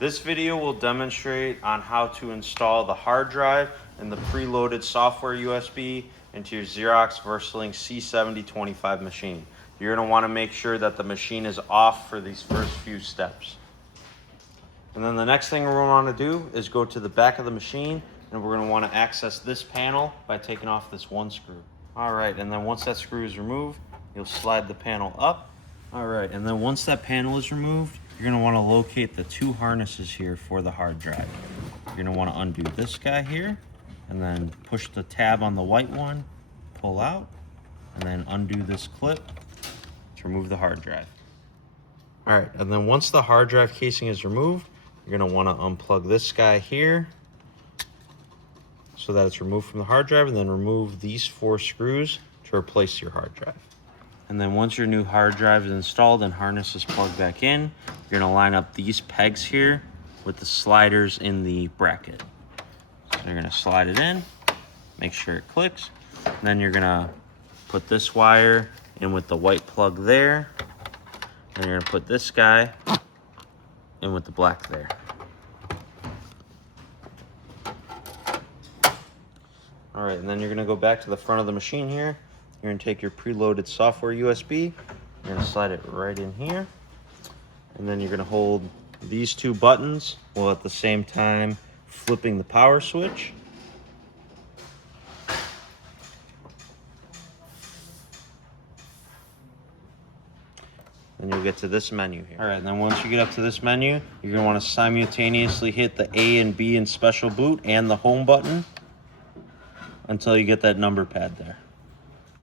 This video will demonstrate on how to install the hard drive and the preloaded software USB into your Xerox VersaLink C7025 machine. You're going to want to make sure that the machine is off for these first few steps. And then the next thing we're going to want to do is go to the back of the machine, and we're going to want to access this panel by taking off this one screw. Alright, and then once that screw is removed, you'll slide the panel up. Alright, and then once that panel is removed, you're going to want to locate the two harnesses here for the hard drive. You're going to want to undo this guy here, and then push the tab on the white one, pull out, and then undo this clip to remove the hard drive. Alright, and then once the hard drive casing is removed, you're going to want to unplug this guy here so that it's removed from the hard drive, and then remove these 4 screws to replace your hard drive. And then once your new hard drive is installed and harness is plugged back in, you're going to line up these pegs here with the sliders in the bracket. So you're going to slide it in, make sure it clicks, and then you're going to put this wire in with the white plug there, and you're going to put this guy in with the black there. Alright, and then you're going to go back to the front of the machine here. You're going to take your preloaded software USB, you're going to slide it right in here, and then you're going to hold these 2 buttons while at the same time flipping the power switch. And you'll get to this menu here. Alright, and then once you get up to this menu, you're going to want to simultaneously hit the A and B in special boot and the home button until you get that number pad there.